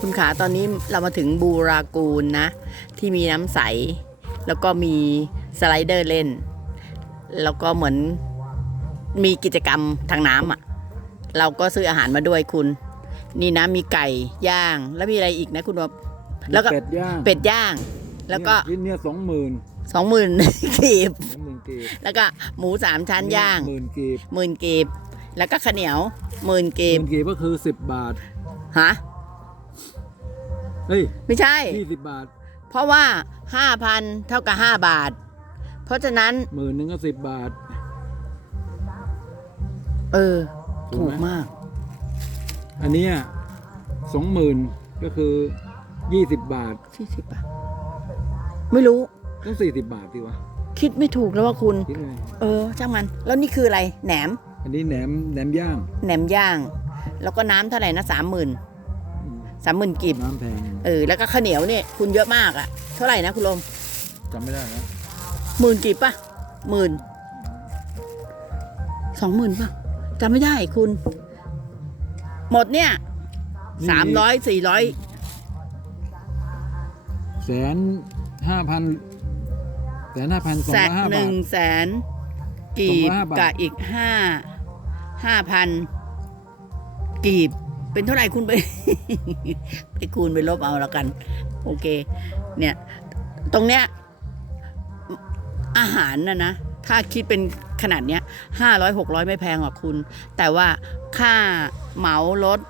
คุณขาตอนนี้เรามาถึงบูรากูลนะ ที่มีน้ำใส แล้วก็มีสไลเดอร์เล่น แล้วก็เหมือนมีกิจกรรมทางน้ำอะ เราก็ซื้ออาหารมาด้วยคุณ นี่นะมีไก่ย่าง แล้วมีอะไรอีกนะคุณวบแล้วก็เป็ดย่างเป็ดย่าง แล้วก็ชิ้นเนี่ยสองหมื่นสองหมื่นกีบสองหมื่นกีบแล้วก็หมูสามชั้นย่างหมื่นกีบหมื่นกีบ แล้วก็ข้าวเหนียวหมื่นหกีบมื่นกีบก็คือสิบบาทฮะ เฮ้ยไม่ใช่ ยี่สิบบาทเพราะว่าห้าพันเท่ากับห้าบาท เพราะฉะนั้น หมื่นหนึ่งก็สิบบาท เออ ถูถูกกไหม มาก อันเนี้ยสองหมื่นก็คือยี่สิบบาทสี่สิบบาท ไม่รู้ ต้องสี่สิบบาทดิวะคิดไม่ถูกแล้วว่าคุณ คิดเลยเออช่างมัน แล้วนี่คืออะไร แหนม อันนี้แหนมแหนมย่าง แหนมย่าง แล้วก็น้ำเท่าไหร่นะสามหมื่นอืม สามหมื่นกีบน้ำแพงเออแล้วก็ข้าวเหนียวเนี่ยคุณเยอะมากอะเท่าไหร่นะคุณลมจำไม่ได้นะหมื่นกีบปะหมื่นสองหมื่นปะจำไม่ได้คุณ หมดเนี่ยสามร้อยสี่ร้อยแสนห้าพันแสนห้าพันสองแสร้นอยห้าหบานึ่ท งแสนกีบสองร้อยห้าบาท กับอีกห้าห้าพันกีบ เป็นเท่าไหร่คุณไป ไปคูณไปลบเอาแล้วกัน โอเค เนี่ย ตรงเนี้ยอาหารนะนะ ถ้าคิดเป็นขนาดเนี้ยห้าร้อยหกร้อยไม่แพงหรอกคุณ แต่ว่าค่าเหมารถ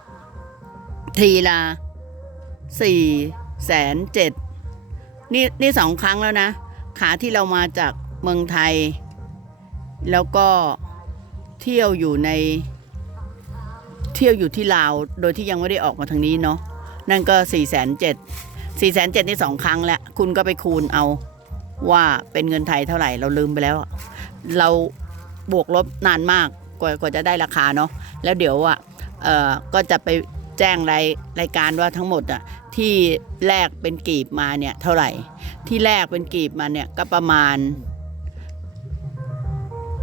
ทีละสี่แสนเจ็ดนี่นี่สองครั้งแล้วนะ ขาที่เรามาจากเมืองไทย แล้วก็เที่ยวอยู่ใน ที่ยวอยู่ที่ลาว โดยที่ยังไม่ได้ออกมาทางนี้เนาะนั่นก็สี่แสนเจ็ดสี่แสนเจ็ดนี่สองครั้งแล้ว คุณก็ไปคูณเอาว่าเป็นเงินไทยเท่าไหร่เราลืมไปแล้ว เราบวกลบนานมากกว่ากว่าจะได้ราคาเนาะแล้วเดี๋ยวอะเอ่อก็จะไปแจ้งรายรายการว่าทั้งหมดอะที่แลกเป็นกีบมาเนี่ยเท่าไหร่ ที่แลกเป็นกีบมาเนี่ยก็ประมาณ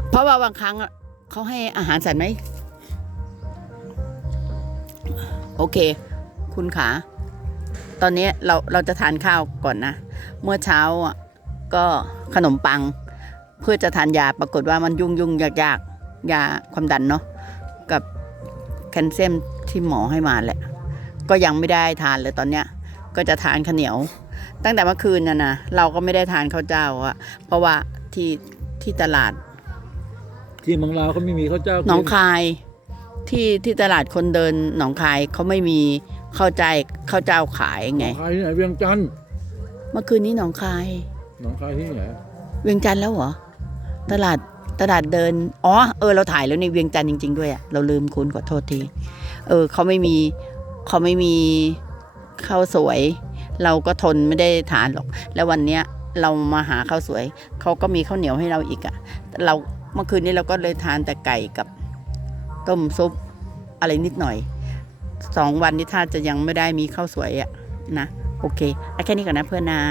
เพราะว่าบางครั้งเขาให้อาหารสัตว์ไหม โอเค คุณขา ตอนนี้เราเราจะทานข้าวก่อนนะ เมื่อเช้าอะก็ขนมปัง เพื่อจะทานยาปรากฏว่ามันยุ่งยุ่งยากยากยาความดันเนาะกับแคลเซียมที่หมอให้มาแหละ ก็ยังไม่ได้ทานเลยตอนเนี้ย ก็จะทานข้าวเหนียว ตั้งแต่เมื่อคืนน่ะนะเราก็ไม่ได้ทานข้าวเจ้าอะเพราะว่าที่ที่ตลาดที่เมืองลาวเขาไม่มีข้าวเจ้ากิหนองคาย ที่ที่ตลาดคนเดินหนองคายเขาไม่มีข้าวใจข้าวเจ้าขายไงหนองคายที่ไหนเวียงจันทร์เมื่อคืนนี้หนองคาย หนองคายที่ไหนเวียงจันทร์แล้วเหรอ ตลาดตลาดเดิน อ๋อ เออ เราถ่ายแล้วในเวียงจันทร์จริง ๆ ด้วยอะเราลืมคุณขอโทษที เออเขาไม่มีเขาไม่มีข้าวสวย เราก็ทนไม่ได้ทานหรอก แล้ววันเนี้ยเรามาหาข้าวสวย เขาก็มีข้าวเหนียวให้เราอีกอะเราเมื่อคืนนี้เราก็เลยทานแต่ไก่กับ ต้มซุปอะไรนิดหน่อยสองวันนี้ถ้าจะยังไม่ได้มีข้าวสวยอะนะ โอเคเอาแค่นี้ก่อนนะเพื่อนนะ